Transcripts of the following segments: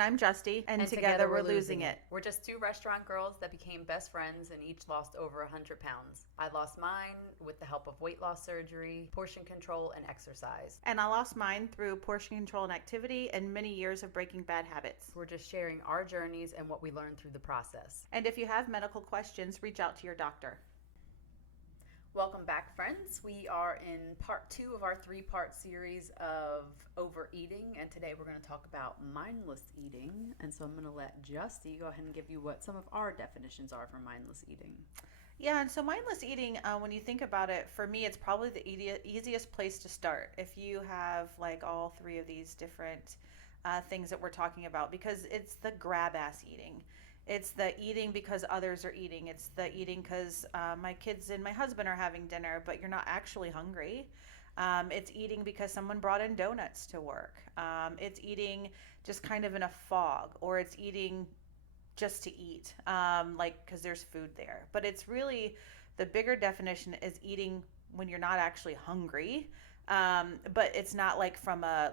And I'm Justy, and Together together we're losing it. We're just two restaurant girls that became best friends and each lost over 100 pounds. I lost mine with the help of weight loss surgery, portion control, and exercise. And I lost mine through portion control and activity and many years of breaking bad habits. We're just sharing our journeys and what we learned through the process. And if you have medical questions, reach out to your doctor. Welcome back, friends. We are in part 2 of our 3-part series of overeating, and today we're going to talk about mindless eating. And so I'm going to let Justy go ahead and give you what some of our definitions are for mindless eating. Yeah, and so mindless eating, when you think about it, for me, it's probably the easiest place to start if you have like all three of these different things that we're talking about, because it's the grab ass eating. It's the eating because others are eating. It's the eating because my kids and my husband are having dinner, but you're not actually hungry. It's eating because someone brought in donuts to work. It's eating just kind of in a fog, or it's eating just to eat, like because there's food there. But it's really the bigger definition is eating when you're not actually hungry. But it's not like from a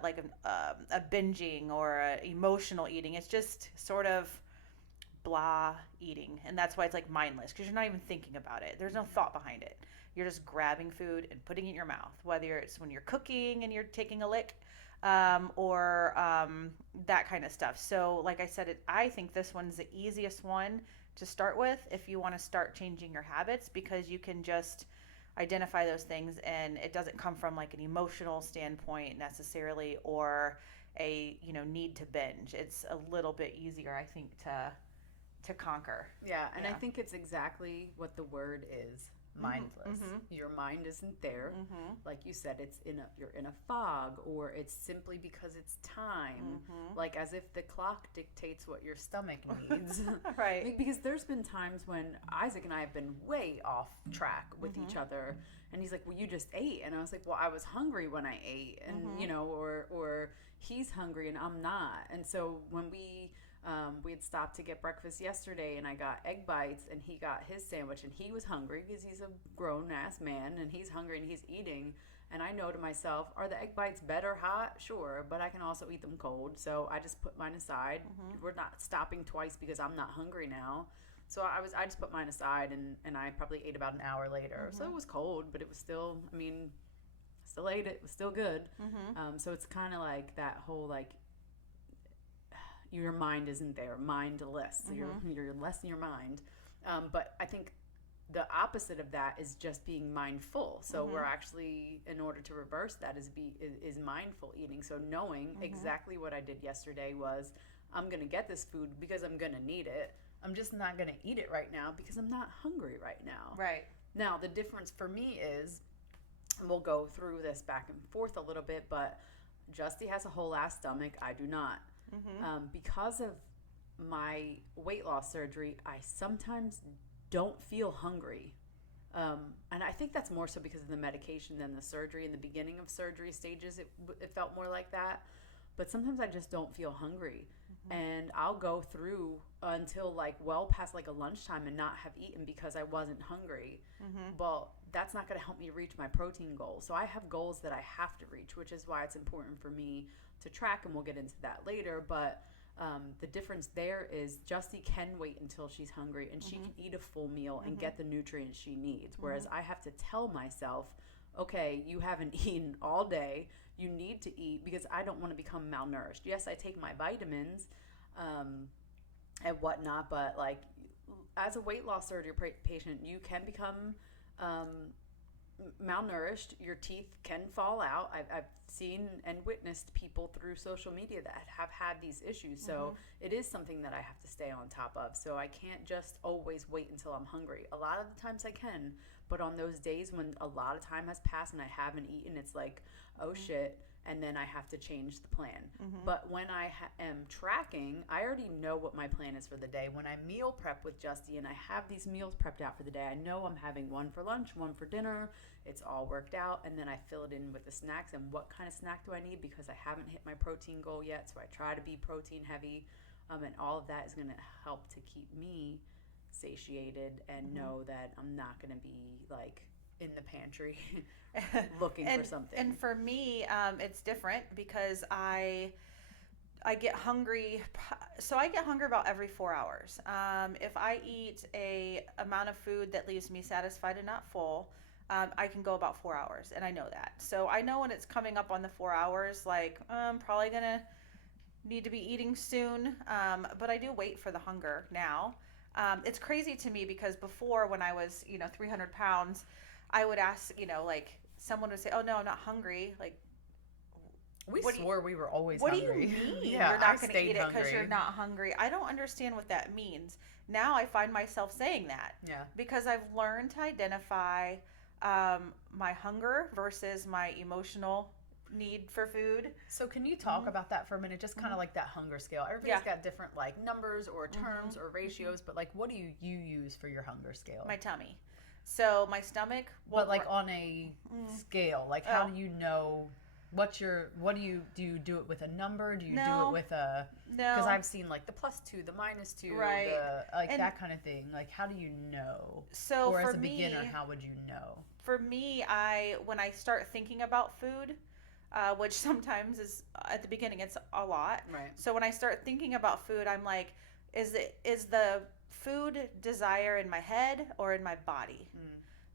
binging or a emotional eating. It's just sort of blah eating, and that's why it's like mindless, because you're not even thinking about it. There's no thought behind it. You're just grabbing food and putting it in your mouth, whether it's when you're cooking and you're taking a lick, or that kind of stuff. So like I said, I think this one's the easiest one to start with if you want to start changing your habits, because you can just identify those things and it doesn't come from like an emotional standpoint necessarily, or a need to binge. It's a little bit easier, I think, to conquer. Yeah, and I think it's exactly what the word is. Mindless. Mm-hmm. Your mind isn't there. Mm-hmm. Like you said, you're in a fog, or it's simply because it's time. Mm-hmm. Like as if the clock dictates what your stomach needs. Right. Like, because there's been times when Isaac and I have been way off track with each other, and he's like, "Well, you just ate," and I was like, "Well, I was hungry when I ate," and or he's hungry and I'm not, and so when we had stopped to get breakfast yesterday, and I got egg bites, and he got his sandwich, and he was hungry because he's a grown-ass man, and he's hungry, and he's eating. And I know to myself, are the egg bites better hot? Sure, but I can also eat them cold. So I just put mine aside. We're not stopping twice because I'm not hungry now. So I just put mine aside, and I probably ate about an hour later. So it was cold, but it was still, still ate it. It was still good. So it's kind of like that whole like, your mind isn't there, mindless. So you're less in your mind. But I think the opposite of that is just being mindful. So we're actually, in order to reverse that, is mindful eating. So knowing exactly what I did yesterday was, I'm going to get this food because I'm going to need it. I'm just not going to eat it right now because I'm not hungry right now. Right. Now, the difference for me is, and we'll go through this back and forth a little bit, but Justy has a whole ass stomach. I do not. Because of my weight loss surgery, I sometimes don't feel hungry. And I think that's more so because of the medication than the surgery. In the beginning of surgery stages, it felt more like that. But sometimes I just don't feel hungry. And I'll go through until like well past like a lunchtime and not have eaten because I wasn't hungry. Well, that's not going to help me reach my protein goal. So I have goals that I have to reach, which is why it's important for me to track, and we'll get into that later. But the difference there is Justy can wait until she's hungry, and she can eat a full meal and get the nutrients she needs. Whereas I have to tell myself, okay, you haven't eaten all day. You need to eat because I don't want to become malnourished. Yes, I take my vitamins and whatnot, but like as a weight loss surgery patient, you can become malnourished. Your teeth can fall out. I've seen and witnessed people through social media that have had these issues. So it is something that I have to stay on top of. So I can't just always wait until I'm hungry. A lot of the times I can, but on those days when a lot of time has passed and I haven't eaten, it's like, oh shit, and then I have to change the plan. But when I am tracking, I already know what my plan is for the day. When I meal prep with Justy and I have these meals prepped out for the day, I know I'm having one for lunch, one for dinner. It's all worked out, and then I fill it in with the snacks and what kind of snack do I need, because I haven't hit my protein goal yet, so I try to be protein heavy, and all of that is going to help to keep me satiated and know that I'm not going to be like in the pantry looking for something. And for me, it's different because I I get hungry. So I get hungry about every 4 hours. If I eat a amount of food that leaves me satisfied and not full, I can go about 4 hours, and I know that. So I know when it's coming up on the 4 hours, like I'm probably gonna need to be eating soon. But I do wait for the hunger now. It's crazy to me because before, when I was 300 pounds, I would ask, like someone would say, "Oh no, I'm not hungry." Like, We what do you swore we were always what do you hungry. mean Yeah, you're I not going to stayed eat it because you're hungry. not hungry? I don't understand what that means. Now I find myself saying that Yeah. because I've learned to identify my hunger versus my emotional need for food. So can you talk Hmm. about that for a minute? Just kind of Hmm. like that hunger scale. Yeah. Everybody's got different like numbers or Hmm. terms or Hmm. ratios, but like what do you use for your hunger scale? My tummy. So my stomach will. But like on a Mm. scale, like how Oh do you know what do you do it with a number? Do you do it no, with a because no, I've seen like the +2, the -2, right. the like And that kind of thing. Like how do you know? so Or for as a beginner, me, how would you know? I when I start thinking about food, which sometimes is at the beginning it's a lot. Right. So when I start thinking about food, I'm like, is the food desire in my head or in my body? Mm.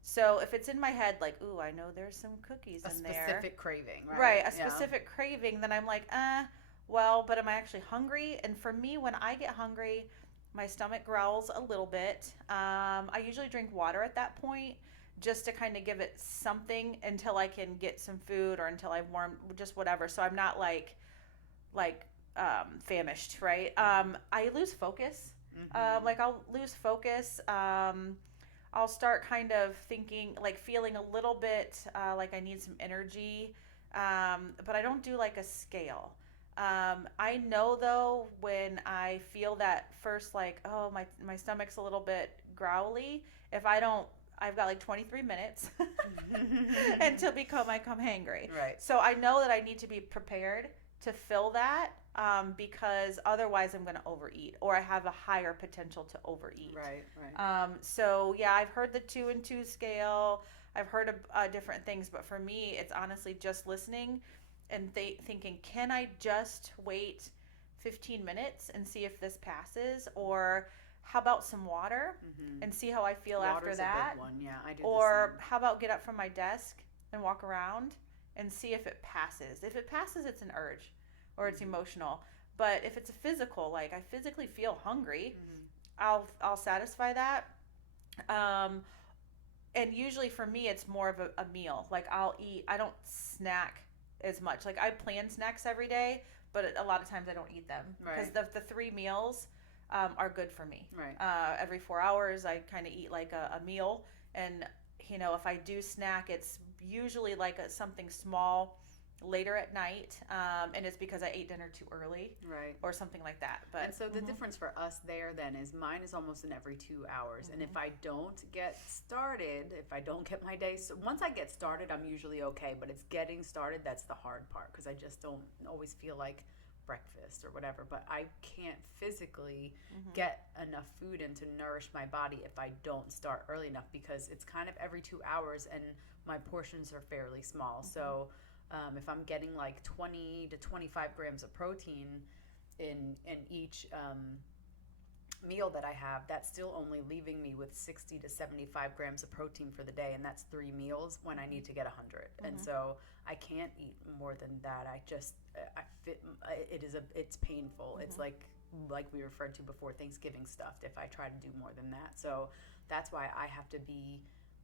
So if it's in my head, like, ooh, I know there's some cookies A in there, specific craving, right? right? A Yeah. specific craving, then I'm like, well, but am I actually hungry? And for me, when I get hungry, my stomach growls a little bit. I usually drink water at that point just to kind of give it something until I can get some food or until I've warmed just whatever. So I'm not like famished, right? I lose focus. Mm-hmm. Like I'll lose focus. I'll start kind of thinking, like feeling a little bit like I need some energy, but I don't do like a scale. I know though when I feel that first, like, oh, my stomach's a little bit growly. If I don't, I've got like 23 minutes until I come hangry. Right. So I know that I need to be prepared to fill that because otherwise I'm going to overeat or I have a higher potential to overeat. Right. Right. So yeah, I've heard the 2 and 2 scale. I've heard of different things, but for me, it's honestly just listening and thinking, can I just wait 15 minutes and see if this passes, or how about some water Mm-hmm. and see how I feel after Water's a that, big one. Yeah, I do the or same. how about get up from my desk and walk around and see if it passes. If it passes, it's an urge or it's Mm-hmm. emotional. But if it's a physical, like I physically feel hungry, Mm-hmm. I'll satisfy that. Um, and usually for me, it's more of a meal. Like I'll eat. I don't snack as much. Like I plan snacks every day, but a lot of times I don't eat them because Right. the 3 meals are good for me. Right. Every 4 hours, I kind of eat like a meal, and if I do snack, it's usually like something small later at night, and it's because I ate dinner too early Right. or something like that. And But so the mhm, difference for us there then is mine is almost in every 2 hours. And if mhm, I don't get started, if I don't get my day, so once I get started, I'm usually okay. But it's getting started that's the hard part because I just don't always feel like breakfast or whatever. But I can't physically mhm, get enough food in to nourish my body if I don't start early enough because it's kind of every 2 hours and my portions are fairly small. mhm, So if I'm getting like 20 to 25 grams of protein in each meal that I have, that's still only leaving me with 60 to 75 grams of protein for the day, and that's 3 meals when I need to get 100. And mhm, so I can't eat more than that. I just I fit. It's painful. It's mhm. like we referred to before, Thanksgiving stuffed. If I try to do more than that, so that's why I have to be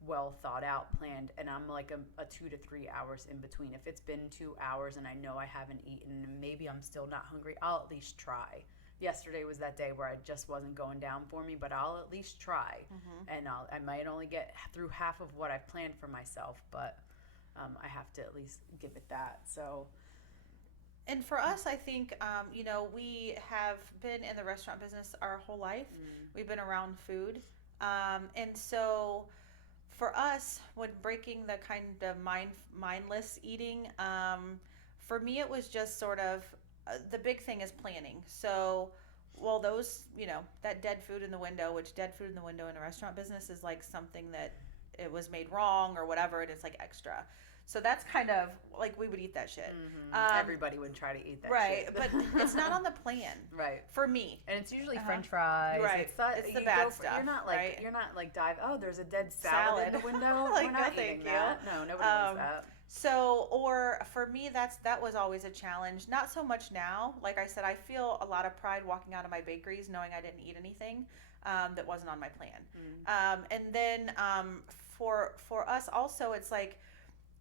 well thought out, planned, and I'm like a 2 to 3 hours in between. If it's been 2 hours and I know I haven't eaten, and maybe I'm still not hungry, I'll at least try. Yesterday was that day where I just wasn't going down for me, but I'll at least try, Mhm. and I might only get through half of what I've planned for myself, but I have to at least give it that. So, And for us, I think, we have been in the restaurant business our whole life. mm, We've been around food. And so for us, when breaking the kind of mindless eating, for me, it was just sort of the big thing is planning. So, well, that dead food in the window, which dead food in the window in a restaurant business is like something that it was made wrong or whatever, and it's like extra. So that's kind of like we would eat that shit. Everybody would try to eat that Right, shit. but it's not on the plan. Right. For me. And it's usually French fries. Right. It's the bad stuff. You're not like oh, there's a dead salad in the window. Like, we're not no, eating thank you. that. No, nobody wants that. So, or for me, that was always a challenge. Not so much now. Like I said, I feel a lot of pride walking out of my bakeries knowing I didn't eat anything that wasn't on my plan. And then for us also, it's like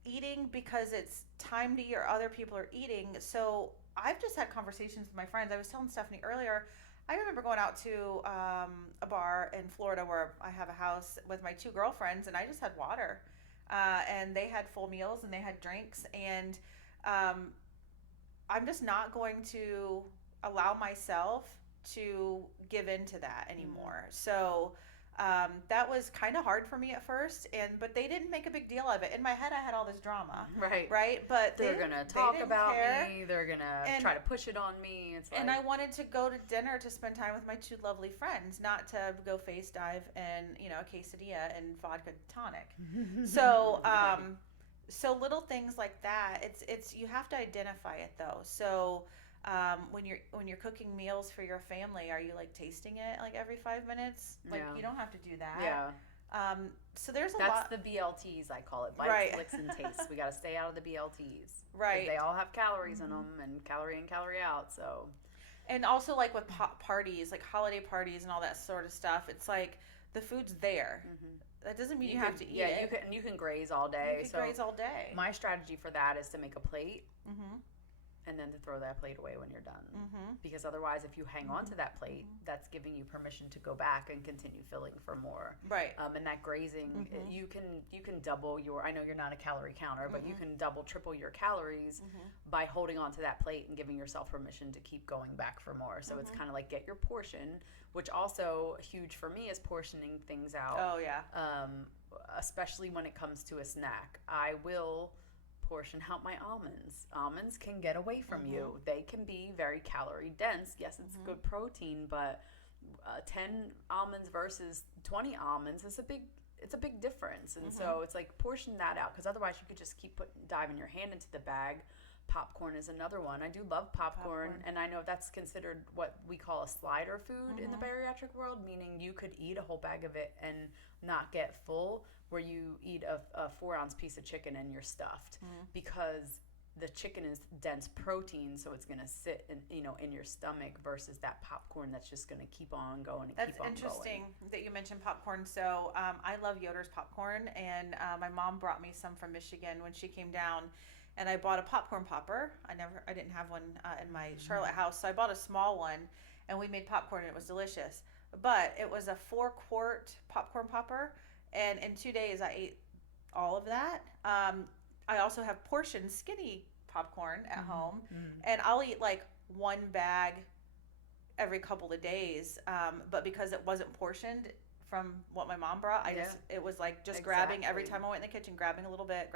eating because it's time to eat or other people are eating. So I've just had conversations with my friends. I was telling Stephanie earlier. I remember going out to a bar in Florida where I have a house with my two girlfriends, and I just had water. And they had full meals and they had drinks, and I'm just not going to allow myself to give in to that anymore. So that was kind of hard for me at first, but they didn't make a big deal of it. In my head, I had all this drama, right? But they're gonna talk about me. They're gonna try to push it on me. And I wanted to go to dinner to spend time with my two lovely friends, not to go face dive in a quesadilla and vodka tonic. So so little things like that. It's you have to identify it though. So. When you're cooking meals for your family, are you like tasting it like every 5 minutes? Like you don't have to do that. Yeah. So there's a That's lot. the BLTs, I call it. Bites, licks, and tastes. We got to stay out of the BLTs. Right. They all have calories in them, and calorie in, calorie out. So. And also like with parties, like holiday parties and all that sort of stuff. It's like the food's there. That doesn't mean you have to eat it. Yeah, you can graze all day. You can graze all day. My strategy for that is to make a plate. And then to throw that plate away when you're done. Because otherwise, if you hang on to that plate, that's giving you permission to go back and continue filling for more. Right. And that grazing, you can double your. I know you're not a calorie counter, but you can double, triple your calories by holding on to that plate and giving yourself permission to keep going back for more. So it's kind of like get your portion, which also huge for me is portioning things out. Oh yeah. Especially when it comes to a snack, I will portion out my almonds. Almonds can get away from you. They can be very calorie dense. Yes, it's good protein, but 10 almonds versus 20 almonds is a big difference. And so it's like portion that out, because otherwise you could just keep diving your hand into the bag. Popcorn is another one. I do love popcorn, and I know that's considered what we call a slider food in the bariatric world, meaning you could eat a whole bag of it and not get full, where you eat a 4-ounce piece of chicken and you're stuffed, because the chicken is dense protein, so it's going to sit in your stomach, versus that popcorn that's just going to keep on going and keep on going. That's interesting that you mentioned popcorn. So I love Yoder's popcorn, and my mom brought me some from Michigan when she came down. And I bought a popcorn popper. I didn't have one in my Charlotte house, so I bought a small one, and we made popcorn, and it was delicious. But it was a 4-quart popcorn popper, and in 2 days I ate all of that. I also have portioned skinny popcorn at home, and I'll eat like one bag every couple of days. But because it wasn't portioned from what my mom brought, it was like just grabbing every time I went in the kitchen, grabbing a little bit.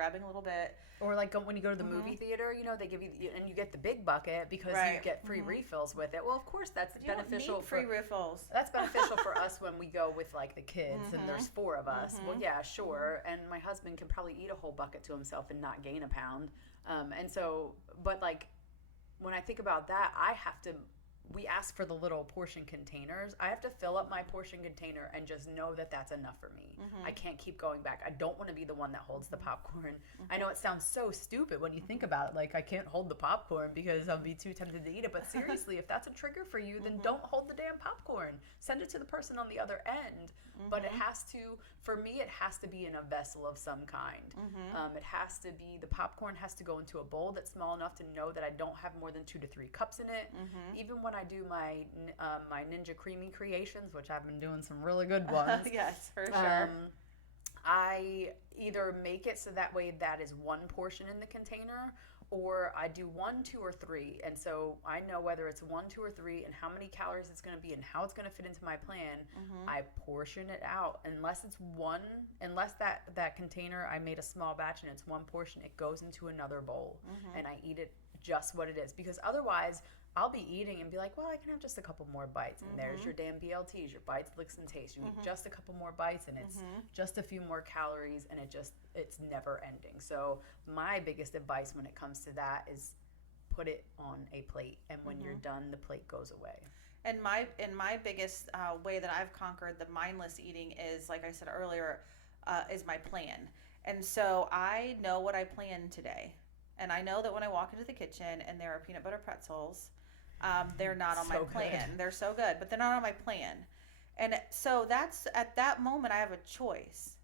Or like when you go to the movie theater, they give you, and you get the big bucket because you get free refills with it. Well, of course that's beneficial. Free refills. That's beneficial for us when we go with like the kids and there's 4 of us. Well, yeah, sure. And my husband can probably eat a whole bucket to himself and not gain a pound. And so, but like when I think about that, we ask for the little portion containers. I have to fill up my portion container and just know that that's enough for me. I can't keep going back. I don't want to be the one that holds the popcorn. I know it sounds so stupid when you think about it. Like, I can't hold the popcorn because I'll be too tempted to eat it. But seriously, if that's a trigger for you, then don't hold the damn popcorn. Send it to the person on the other end. But for me, it has to be in a vessel of some kind. The popcorn has to go into a bowl that's small enough to know that I don't have more than 2 to 3 cups in it. Even when I do my Ninja Creamy creations, which I've been doing some really good ones. Yes, for sure. I either make it so that way that is one portion in the container, or I do 1, 2, or 3. And so I know whether it's 1, 2, or 3 and how many calories it's going to be and how it's going to fit into my plan. I portion it out. Unless that container, I made a small batch and it's one portion, it goes into another bowl and I eat it just what it is. Because otherwise, I'll be eating and be like, well, I can have just a couple more bites. And there's your damn BLTs, your bites, licks, and taste. You eat just a couple more bites, and it's just a few more calories, and it's never ending. So my biggest advice when it comes to that is put it on a plate, and when you're done, the plate goes away. And my biggest way that I've conquered the mindless eating is, like I said earlier, is my plan. And so I know what I plan today, and I know that when I walk into the kitchen and there are peanut butter pretzels, they're not on my So plan. good. They're so good, but they're not on my plan. And so that's at that moment I have a choice.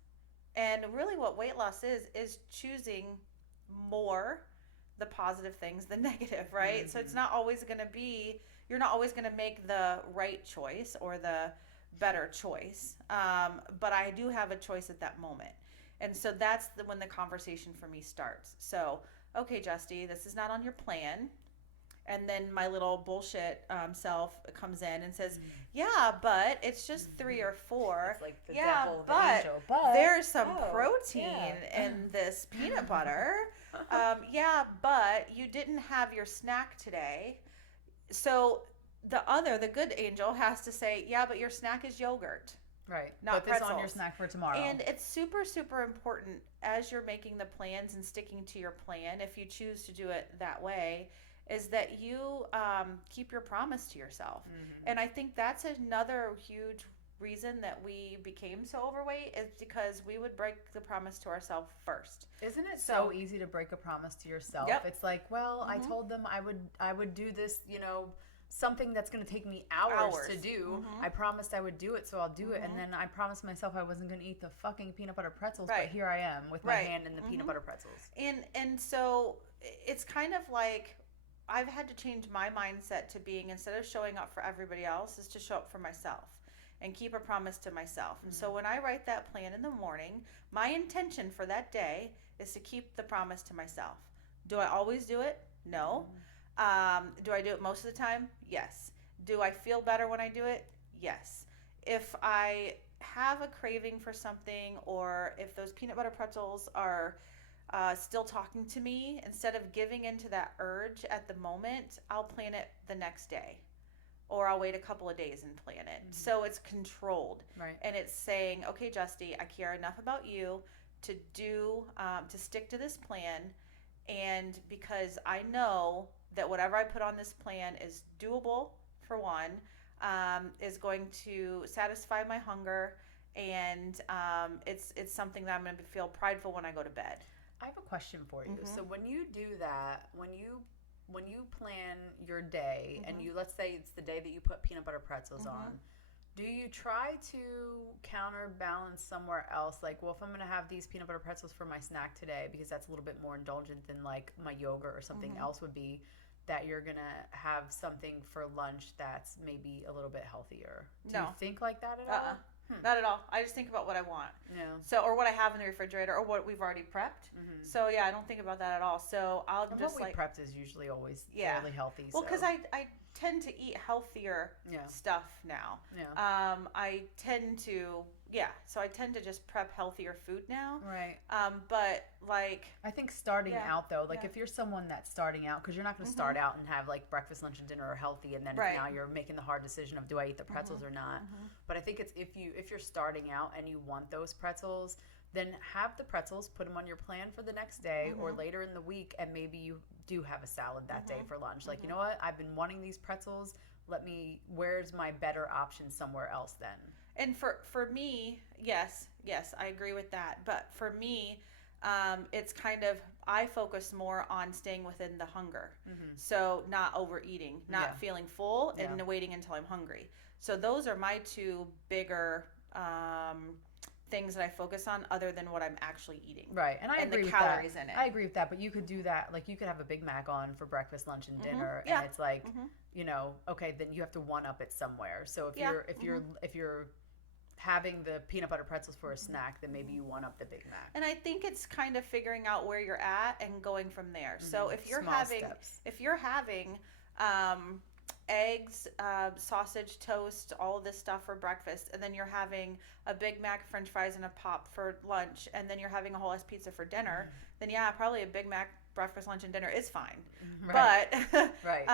And really, what weight loss is choosing more the positive things than negative, right? So it's not always going to be, you're not always going to make the right choice or the better choice. But I do have a choice at that moment. And so that's when the conversation for me starts. So, okay, Justy, this is not on your plan. And then my little bullshit self comes in and says, yeah, but it's just 3 or 4. It's like the Yeah, devil, the but angel. But there's some oh, protein yeah. in this peanut butter. Yeah, but you didn't have your snack today. So the good angel has to say, yeah, but your snack is yogurt, Right. not Put this on your pretzels. snack for tomorrow. And it's super, super important as you're making the plans and sticking to your plan, if you choose to do it that way, is that you keep your promise to yourself. And I think that's another huge reason that we became so overweight is because we would break the promise to ourselves first. Isn't it so easy to break a promise to yourself? Yep. It's like, well, I told them I would do this, something that's going to take me hours to do. I promised I would do it, so I'll do it. And then I promised myself I wasn't going to eat the fucking peanut butter pretzels, Right. but here I am with my Right. hand in the peanut butter pretzels. And so it's kind of like I've had to change my mindset to being, instead of showing up for everybody else, is to show up for myself and keep a promise to myself. And so when I write that plan in the morning, my intention for that day is to keep the promise to myself. Do I always do it? No. Do I do it most of the time? Yes. Do I feel better when I do it? Yes. If I have a craving for something, or if those peanut butter pretzels are still talking to me, instead of giving into that urge at the moment, I'll plan it the next day, or I'll wait a couple of days and plan it. So it's controlled. Right. And it's saying, okay, Justy, I care enough about you to to stick to this plan. And because I know that whatever I put on this plan is doable, for one, is going to satisfy my hunger, and it's something that I'm going to feel prideful when I go to bed. I have a question for you. So when you do that, when you plan your day and let's say it's the day that you put peanut butter pretzels on, do you try to counterbalance somewhere else? Like, well, if I'm going to have these peanut butter pretzels for my snack today, because that's a little bit more indulgent than like my yogurt or something else would be, that you're going to have something for lunch that's maybe a little bit healthier. Do you think like that at all? Not at all. I just think about what I want. Yeah. So, or what I have in the refrigerator, or what we've already prepped. So yeah, I don't think about that at all. So I'll And just what we prepped is usually always fairly healthy. Well, so. because I tend to eat healthier stuff now. Yeah. I tend to so I tend to just prep healthier food now. Right. But like I think starting out though, like Yeah. if you're someone that's starting out, because you're not going to start out and have like breakfast, lunch, and dinner are healthy, and then Right. now you're making the hard decision of do I eat the pretzels or not. But I think it's if you're starting out and you want those pretzels, then have the pretzels, put them on your plan for the next day or later in the week, and maybe you do have a salad that day for lunch. Like, you know what? I've been wanting these pretzels. Where's my better option somewhere else then? And for me, yes, I agree with that. But for me, it's kind of, I focus more on staying within the hunger. So not overeating, not feeling full, and waiting until I'm hungry. So those are my two bigger things that I focus on, other than what I'm actually eating. Right, and I agree the with calories that. in it. I agree with that, but you could do that. Like you could have a Big Mac on for breakfast, lunch, and dinner, Yeah. and it's like, okay, then you have to one up it somewhere. So if you're having the peanut butter pretzels for a snack, then maybe you one up the Big Mac. And I think it's kind of figuring out where you're at and going from there. So if you're Small having steps. eggs, sausage, toast, all of this stuff for breakfast, and then you're having a Big Mac, French fries, and a pop for lunch, and then you're having a whole ass pizza for dinner, then probably a Big Mac breakfast, lunch, and dinner is fine. Right. But Right.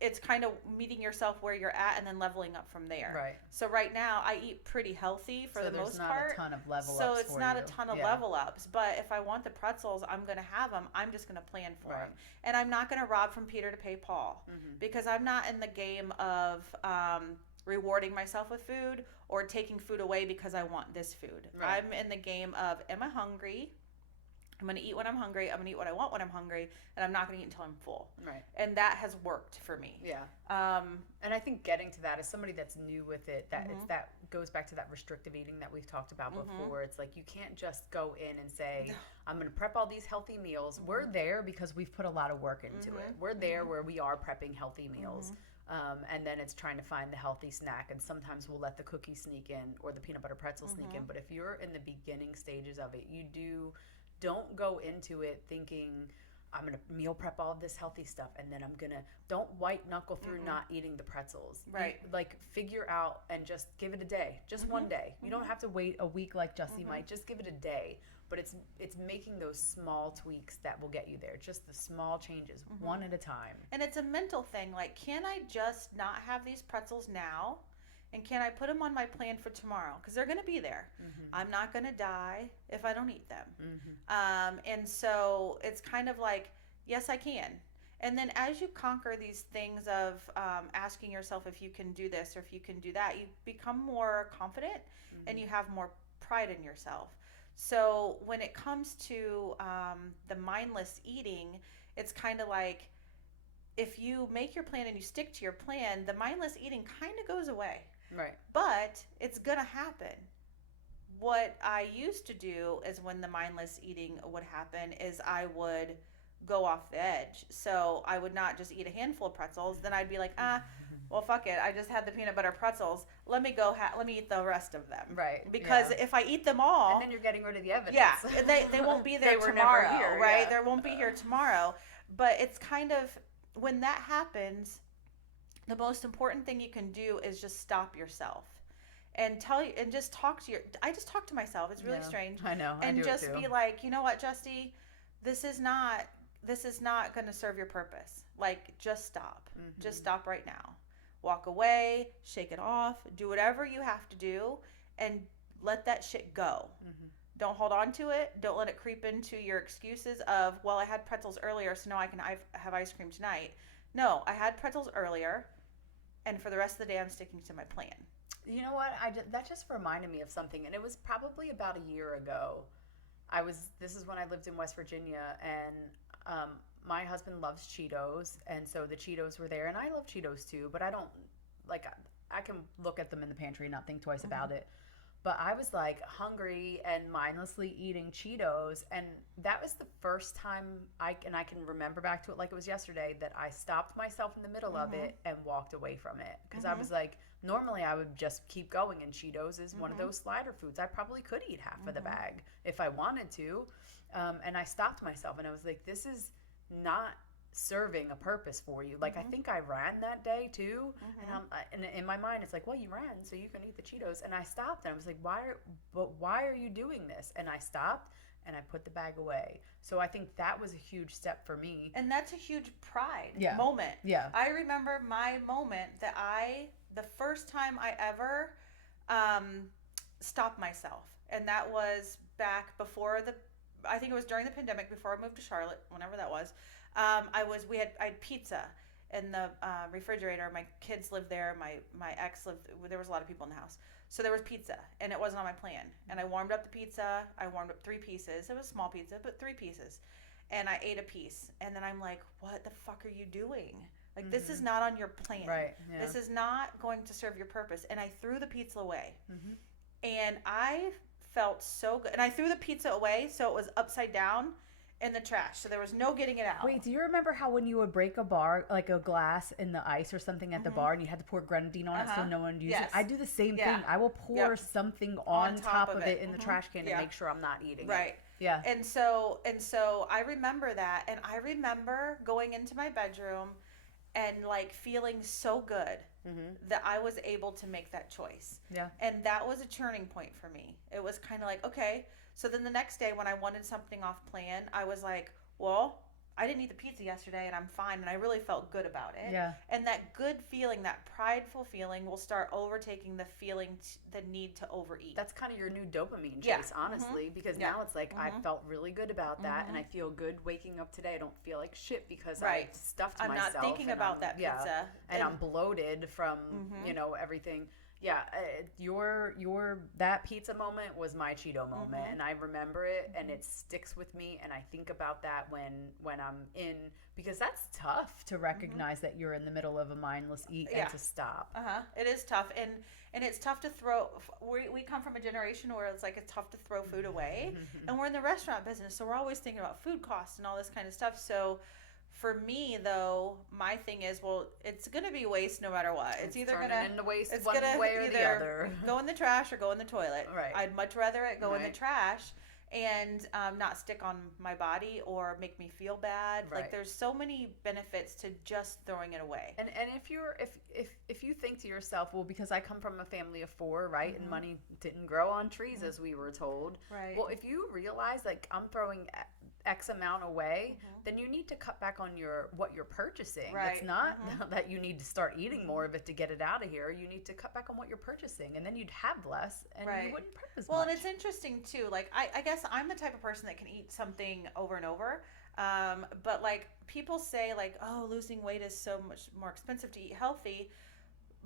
it's kind of meeting yourself where you're at and then leveling up from there. Right. So right now I eat pretty healthy for So the there's most not a part. ton of level So ups it's for not a you. ton of Yeah. level ups, but if I want the pretzels, I'm going to have them. I'm just going to plan for Right. them. And I'm not going to rob from Peter to pay Paul, because I'm not in the game of rewarding myself with food or taking food away because I want this food. Right. I'm in the game of, am I hungry? I'm going to eat when I'm hungry. I'm going to eat what I want when I'm hungry, and I'm not going to eat until I'm full. Right. And that has worked for me. Yeah. Um, And I think getting to that as somebody that's new with it, that it's that goes back to that restrictive eating that we've talked about before. It's like you can't just go in and say, I'm going to prep all these healthy meals. We're there because we've put a lot of work into it. We're there where we are prepping healthy meals. And then it's trying to find the healthy snack. And sometimes we'll let the cookie sneak in or the peanut butter pretzel sneak in. But if you're in the beginning stages of it, don't go into it thinking, I'm going to meal prep all of this healthy stuff and then don't white knuckle through not eating the pretzels. Right. Figure out and just give it a day. Just one day. You don't have to wait a week like Justy might. Just give it a day. But it's making those small tweaks that will get you there. Just the small changes, one at a time. And it's a mental thing. Like, can I just not have these pretzels now? And can I put them on my plan for tomorrow? Because they're going to be there. I'm not going to die if I don't eat them. And so it's kind of like, yes, I can. And then as you conquer these things of asking yourself if you can do this or if you can do that, you become more confident and you have more pride in yourself. So when it comes to the mindless eating, it's kind of like, if you make your plan and you stick to your plan, the mindless eating kind of goes away. Right. But it's going to happen. What I used to do is, when the mindless eating would happen, is I would go off the edge. So I would not just eat a handful of pretzels. Then I'd be like, well, fuck it. I just had the peanut butter pretzels. Let me eat the rest of them. Right. Because if I eat them all, and then you're getting rid of the evidence. yeah, and they won't be there They were tomorrow, never here, right? yeah. They won't be here tomorrow. But it's kind of, when that happens, the most important thing you can do is just stop yourself and just talk to I just talk to myself. It's really strange. I know. And I do just it too. be like, you know what, Justy, this is not going to serve your purpose. Like, just stop. Just stop right now. Walk away, shake it off, do whatever you have to do, and let that shit go. Don't hold on to it. Don't let it creep into your excuses of, well, I had pretzels earlier, so now I can have ice cream tonight. No, I had pretzels earlier, and for the rest of the day, I'm sticking to my plan. You know what? That just reminded me of something, and it was probably about a year ago. This is when I lived in West Virginia, and my husband loves Cheetos, and so the Cheetos were there, and I love Cheetos too, but I don't, I can look at them in the pantry and not think twice about it. But I was like hungry and mindlessly eating Cheetos, and that was the first time I can remember back to it like it was yesterday, that I stopped myself in the middle of it and walked away from it, because I was like, normally I would just keep going, and Cheetos is one of those slider foods. I probably could eat half of the bag if I wanted to, and I stopped myself, and I was like, this is not serving a purpose for you. Like, I think I ran that day too, and in my mind it's like, well, you ran so you can eat the Cheetos, and I stopped, and I was like, why are you doing this? And I stopped and I put the bag away. So I think that was a huge step for me, and that's a huge pride moment. Yeah. I remember my moment that the first time I ever stopped myself, and that was back before I think it was during the pandemic, before I moved to Charlotte, whenever that was. I had pizza in the refrigerator. My kids lived there. My ex lived. There was a lot of people in the house, so there was pizza, and it wasn't on my plan. And I warmed up the pizza. I warmed up 3 pieces. It was small pizza, but 3 pieces, and I ate a piece. And then I'm like, "What the fuck are you doing? Like, this is not on your plan. Right. Yeah. This is not going to serve your purpose." And I threw the pizza away, and I felt so good. And I threw the pizza away, so it was upside down in the trash, so there was no getting it out. Wait, do you remember how when you would break a bar, like a glass in the ice or something at the bar, and you had to pour grenadine on it so no one would use it? I do the same thing. I will pour something on top of it in the trash can to make sure I'm not eating it. Yeah. And so I remember that, and I remember going into my bedroom and like feeling so good that I was able to make that choice. Yeah. And that was a turning point for me. It was kind of like, okay. So then the next day when I wanted something off plan, I was like, well, I didn't eat the pizza yesterday and I'm fine and I really felt good about it. Yeah. And that good feeling, that prideful feeling will start overtaking the feeling, the need to overeat. That's kind of your new dopamine Yeah. chase, honestly, because Yeah. now it's like I felt really good about that, and I feel good waking up today. I don't feel like shit because I Right. stuffed I'm myself. not thinking and about that Yeah, pizza. and I'm bloated from everything. Yeah, your that pizza moment was my Cheeto moment, and I remember it, and it sticks with me, and I think about that when I'm in, because that's tough to recognize that you're in the middle of a mindless eat and to stop. It is tough, and it's tough to throw. We come from a generation where it's like it's tough to throw food away, and we're in the restaurant business, so we're always thinking about food costs and all this kind of stuff. So for me, though, my thing is, well, it's going to be waste no matter what. It's either going to into waste it's one gonna way or the either other. go in the trash or go in the toilet. Right. I'd much rather it go in the Right. trash and not stick on my body or make me feel bad. Right. Like there's so many benefits to just throwing it away. And if you think to yourself, well, because I come from a family of four, right, and money didn't grow on trees as we were told. Right. Well, if you realize like I'm throwing X amount away, then you need to cut back on what you're purchasing. Right. It's not that you need to start eating more of it to get it out of here. You need to cut back on what you're purchasing, and then you'd have less, and you wouldn't prep as Well, much. and it's interesting too. Like I guess I'm the type of person that can eat something over and over. But like people say, like, oh, losing weight is so much more expensive to eat healthy.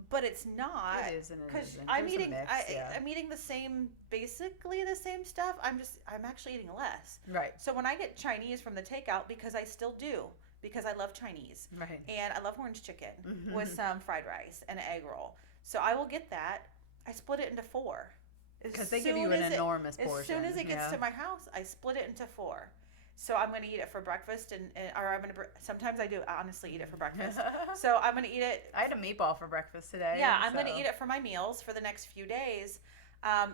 But it's not. It is, and it because isn't. I'm There's a eating. mix, I'm eating basically the same stuff. I'm actually eating less. Right. So when I get Chinese from the takeout, because I still do, because I love Chinese, Right. and I love orange chicken with some fried rice and an egg roll. So I will get that. I split it into 4. Because they give you an enormous portion. As soon as it gets to my house, I split it into 4. So I'm going to eat it for breakfast, or I'm going to. Sometimes I do honestly eat it for breakfast. So I'm going to eat it. I had a meatball for breakfast today. Yeah, I'm going to eat it for my meals for the next few days.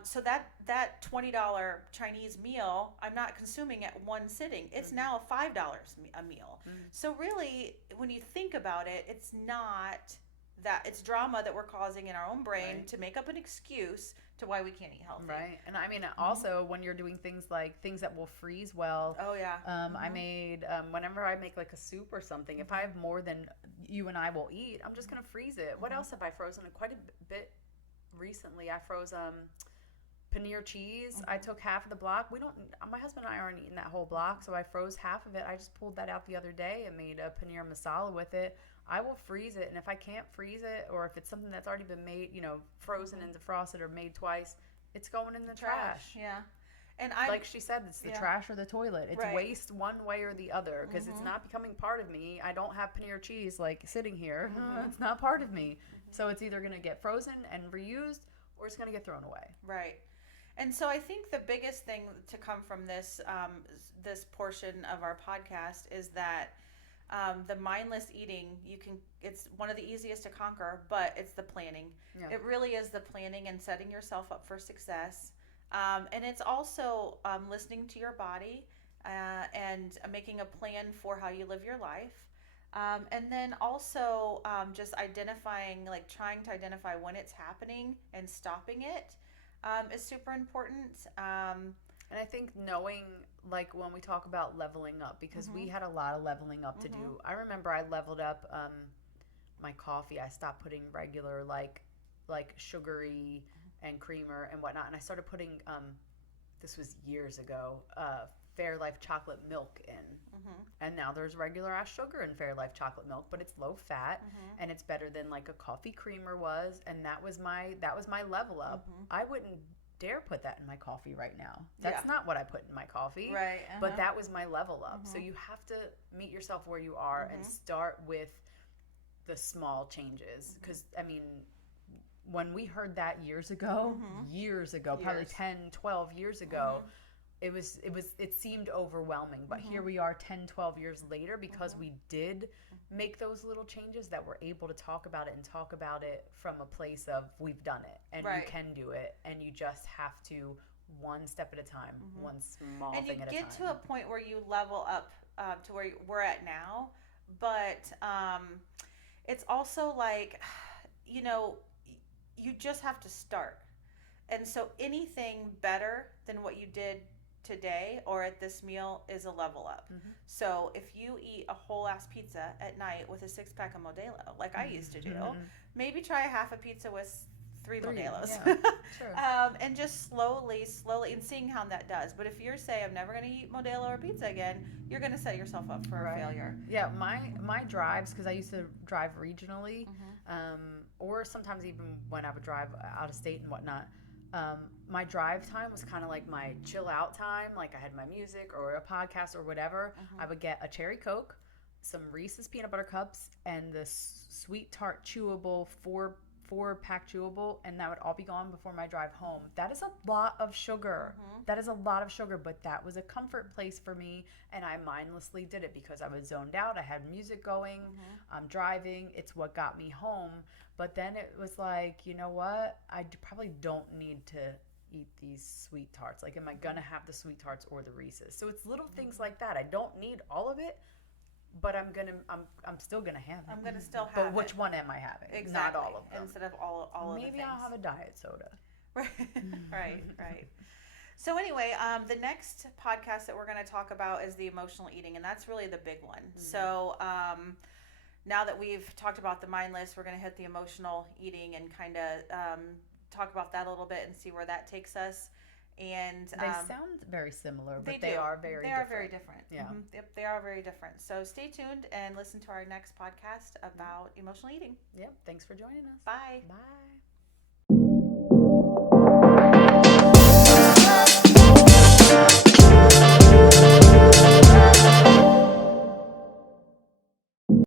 So that $20 Chinese meal, I'm not consuming at one sitting. It's now $5 a meal. So really, when you think about it, it's not that it's drama that we're causing in our own brain to make up an excuse to why we can't eat healthy. Right. And I mean, also when you're doing things like things that will freeze well. Oh yeah. I made whenever I make like a soup or something, if I have more than you and I will eat, I'm just gonna freeze it. What else have I frozen? Quite a bit recently. I froze paneer cheese. I took half of the block. My husband and I aren't eating that whole block, so I froze half of it. I just pulled that out the other day and made a paneer masala with it. I will freeze it, and if I can't freeze it, or if it's something that's already been made, frozen and defrosted or made twice, it's going in the trash. Yeah. And like she said, it's the trash or the toilet. It's waste one way or the other, because it's not becoming part of me. I don't have paneer cheese like sitting here. It's not part of me. So it's either going to get frozen and reused, or it's going to get thrown away. Right. And so I think the biggest thing to come from this this portion of our podcast is that the mindless eating, it's one of the easiest to conquer, but it's the planning. Yeah. It really is the planning and setting yourself up for success. And it's also listening to your body and making a plan for how you live your life. And then also just identifying, like trying to identify when it's happening and stopping it is super important. And I think knowing, like when we talk about leveling up, because we had a lot of leveling up to do. I remember I leveled up my coffee. I stopped putting regular like sugary and creamer and whatnot, and I started putting this was years ago, Fairlife chocolate milk in. And now there's regular ass sugar in Fairlife chocolate milk, but it's low fat and it's better than like a coffee creamer was, and that was my level up. I wouldn't dare put that in my coffee right now. That's not what I put in my coffee. Right. But that was my level up. So you have to meet yourself where you are and start with the small changes, because I mean, when we heard that years ago, probably 10, 12 years ago, it seemed overwhelming, but here we are 10, 12 years later, because we did make those little changes, that we're able to talk about it from a place of we've done it, and you can do it, and you just have to, one step at a time, one small thing at a time. And you get to a point where you level up to where we're at now, but it's also like, you just have to start. And so anything better than what you did today or at this meal is a level up. Mm-hmm. So if you eat a whole ass pizza at night with a 6 pack of Modelo, like I used to do, maybe try a half a pizza with three Modelos. Yeah, sure. And just slowly, and seeing how that does. But if you're saying, I'm never going to eat Modelo or pizza again, you're going to set yourself up for a failure. Yeah, my drives, because I used to drive regionally, or sometimes even when I would drive out of state and whatnot, my drive time was kind of like my chill out time. Like I had my music or a podcast or whatever. I would get a cherry Coke, some Reese's peanut butter cups, and the sweet tart chewable four-pack chewable, and that would all be gone before my drive home. That is a lot of sugar. That is a lot of sugar, but that was a comfort place for me, and I mindlessly did it because I was zoned out. I had music going. I'm driving. It's what got me home. But then it was like, you know what? I probably don't need to eat these sweet tarts. Like, am I gonna have the sweet tarts or the Reese's? So it's little things like that. I don't need all of it, but I'm still gonna have it. I'm gonna still have But which one am I having? Exactly. Not all of them. Instead of all of the things. Maybe I'll have a diet soda. Right. So anyway, the next podcast that we're going to talk about is the emotional eating, and that's really the big one. So now that we've talked about the mindless, we're going to hit the emotional eating and kind of talk about that a little bit and see where that takes us. And they sound very similar, but they are very different. They are very different. Yeah. Yep, they are very different. So stay tuned and listen to our next podcast about emotional eating. Yep. Thanks for joining us. Bye. Bye.